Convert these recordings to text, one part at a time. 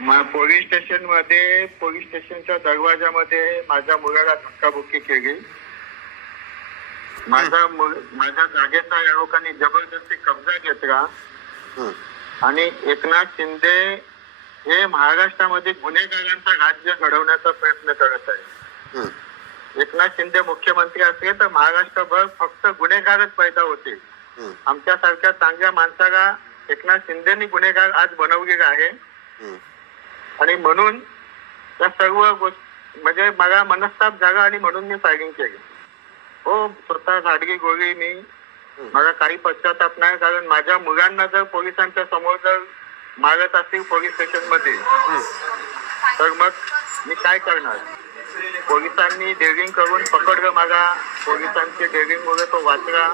Police स्टेशनच्या दरवाजामध्ये माझ्या मुलाला धक्काबुक्की केली. माझ्या जागेचा या लोकांनी जबरदस्ती कब्जा घेतला आणि एकनाथ शिंदे हे महाराष्ट्रामध्ये गुन्हेगारांचं राज्य घडवण्याचा प्रयत्न करत आहे. एकनाथ शिंदे मुख्यमंत्री असले तर महाराष्ट्रभर फक्त गुन्हेगारच पैदा होते. आमच्यासारख्या चांगल्या माणसाला एकनाथ शिंदेनी गुन्हेगार आज बनवलेला आहे आणि म्हणून त्या सर्व म्हणजे मला मनस्ताप झाला आणि म्हणून मी फायरिंग केली. हो, स्वतः झाडगी गोळी मी. मला काही पश्चाताप नाही, कारण माझ्या मुलांना जर पोलिसांच्या समोर जर मारत असतील पोलीस स्टेशन मध्ये तर मग मी काय करणार. पोलिसांनी डेअरिंग करून पकडलं मला. पोलिसांचे डेअरिंग मुळे तो वाचला.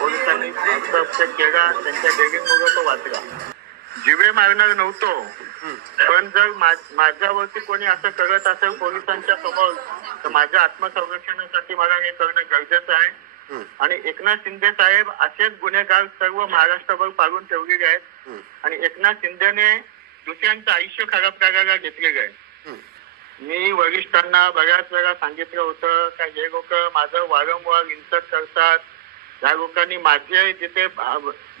पोलिसांनी केला, त्यांच्या डेअरिंग मुळे तो वाचला. जिवे मारणार नव्हतो, पण जर माझ्यावरती कोणी असं करत असेल पोलिसांच्या समोर तर माझ्या आत्मसंरक्षणासाठी मला हे करणं गरजेचं आहे. आणि एकनाथ शिंदे साहेब असेच गुन्हेगार सर्व महाराष्ट्रभर पाडून ठेवलेले आहेत आणि एकनाथ शिंदेने दुसऱ्यांचं आयुष्य खराब करायला घेतलेलं आहे. मी वरिष्ठांना बऱ्याच वेळा सांगितलं होतं का हे लोक माझं वारंवार इन्सल्ट करतात. या लोकांनी माझे जिथे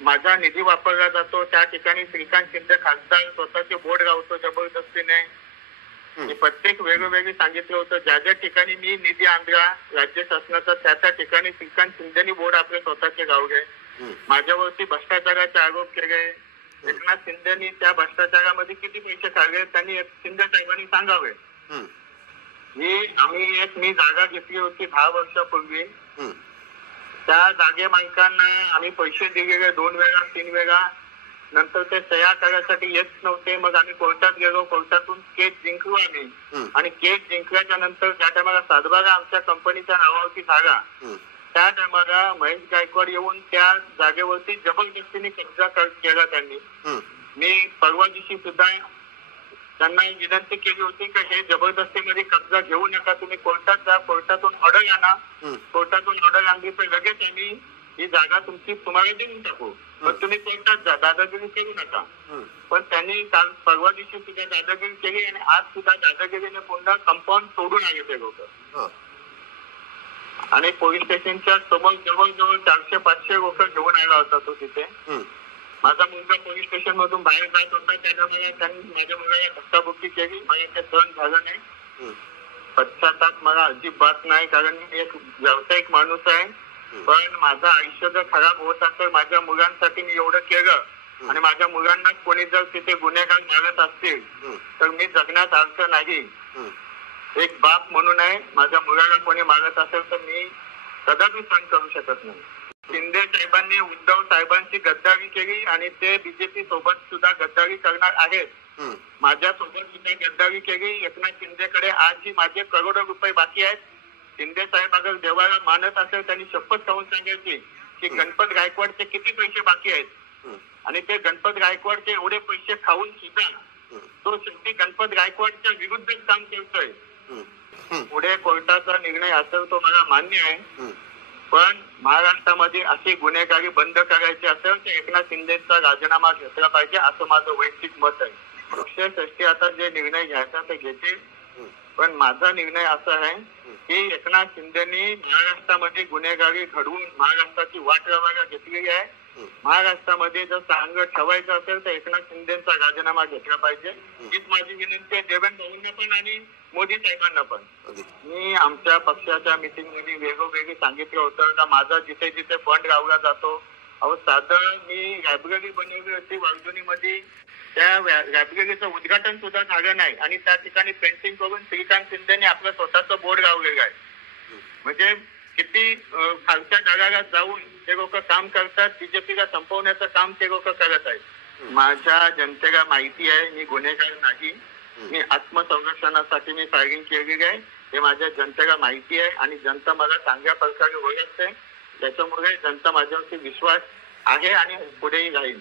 माझा निधी वापरला जातो त्या ठिकाणी श्रीकांत शिंदे खासदार स्वतःचे बोर्ड लावतो जबरदस्तीने. मी प्रत्येक वेगवेगळी सांगितलं होतं ज्या ज्या ठिकाणी मी निधी आणला राज्य शासनाचा त्या ठिकाणी श्रीकांत शिंदेनी बोर्ड आपले स्वतःचे लावले. माझ्यावरती भ्रष्टाचाराचे आरोप केले. एकनाथ शिंदेनी त्या भ्रष्टाचारामध्ये किती पैसे काढले त्यांनी शिंदे साहेबांनी सांगावे. मी जागा घेतली होती 10 वर्षापूर्वी. त्या जागे मालकांना आम्ही पैसे दिलेले 2 वेळा 3 वेळा. नंतर ते सह्या करायसाठी येत नव्हते. मग आम्ही कोर्टात गेलो. कोर्टातून केस जिंकलो आम्ही आणि केस जिंकल्याच्या नंतर ज्या टायमाला सातबारा आमच्या कंपनीच्या नावावरती झाला त्या टायमाला महेश गायकवाड येऊन त्या जागेवरती जबरदस्तीने कब्जा केला त्यांनी. मी परवा दिवशी सुद्धा त्यांना विनंती केली होती की हे जबरदस्तीमध्ये कब्जा घेऊ नका, तुम्ही कोर्टात जा, कोर्टातून ऑर्डर आणा. कोर्टातून ऑर्डर आणली तर लगेच आम्ही ही जागा तुम्हाला देऊन टाकू, पण तुम्ही कोर्टात जा, दादागिरी करू नका. पण त्यांनी काल परवा दिवशी सुद्धा दादागिरी केली आणि आज सुद्धा दादागिरीने पुन्हा कंपाऊंड सोडून आले ते लोक. आणि पोलीस स्टेशनच्या समोर जवळजवळ 400-500 लोक घेऊन आला होता तो तिथे. माझा मुलगा पोलीस स्टेशन मधून बाहेर जात होता त्यामुळे त्यांनी माझ्या मुलाला धक्काबुक्की केली. मला ते सहन झालं नाही. पश्चाताप मला अजिबात नाही, कारण मी एक व्यावसायिक माणूस आहे. पण माझं आयुष्य जर खराब होत असेल माझ्या मुलांसाठी मी एवढं केलं आणि माझ्या मुलांना कोणी जर तिथे गुन्हेगार मारत असतील तर मी जगण्यात अर्थ नाही. एक बाप म्हणून आहे, माझ्या मुलाला कोणी मारत असेल तर मी कदापि सहन करू शकत नाही. शिंदे साहेबांनी उद्धव साहेबांची गद्दारी केली आणि ते बीजेपी सोबत सुद्धा गद्दारी करणार आहेत. माझ्या सोबत सुद्धा गद्दारी केली. एकनाथ शिंदेकडे आजही माझे करोडो रुपये बाकी आहेत. शिंदे साहेब अगर देवाला मानत असेल त्यांनी शपथ खाऊन सांगायची की गणपत गायकवाडचे किती पैसे बाकी आहेत आणि ते गणपत गायकवाडचे एवढे पैसे खाऊन सुद्धा तो शेवटी गणपत गायकवाडच्या विरुद्ध काम करतोय. पुढे कोर्टाचा निर्णय असेल तो मला मान्य आहे, पण महाराष्ट्रामध्ये अशी गुन्हेगारी बंद करायची असेल तर एकनाथ शिंदेचा राजीनामा घेतला पाहिजे असं माझं वैयक्तिक मत आहे. पक्षश्रेष्ठी आता जे निर्णय घ्यायचा ते घेतील, पण माझा निर्णय असा आहे की एकनाथ शिंदेनी महाराष्ट्रामध्ये गुन्हेगारी घडवून महाराष्ट्राची वाट लावायला घेतलेली आहे. महाराष्ट्रामध्ये जर चांगलं ठेवायचं असेल तर एकनाथ शिंदेचा राजीनामा घेतला पाहिजे. हीच माझी विनंती आहे देवेंद्र भाऊंना पण आणि मोदी साहेबांना पण. मी आमच्या पक्षाच्या मिटिंग मध्ये वेगवेगळी सांगितलं होतं का माझा जिथे जिथे फंड लावला जातो, अहो साधं मी लायब्ररी बनवली होती वालजुनीमध्ये, त्या लायब्ररीचं उद्घाटन सुद्धा झालं नाही आणि त्या ठिकाणी पेंटिंग करून श्रीकांत शिंदेने आपलं स्वतःचं बोर्ड लावलेलं आहे. म्हणजे किती खालच्या जगाला जाऊन ते लोक काम करतात. बीजेपीला संपवण्याचं काम ते लोक करत आहेत. माझ्या जनतेला माहिती आहे मी गुन्हेगार नाही. मी आत्मसंरक्षणासाठी मी फायरिंग केलेली आहे हे माझ्या जनतेला माहिती आहे आणि जनता मला चांगल्या प्रकारे ओळखते. त्याच्यामुळे जनता माझ्यावरती विश्वास आहे आणि पुढेही राहील.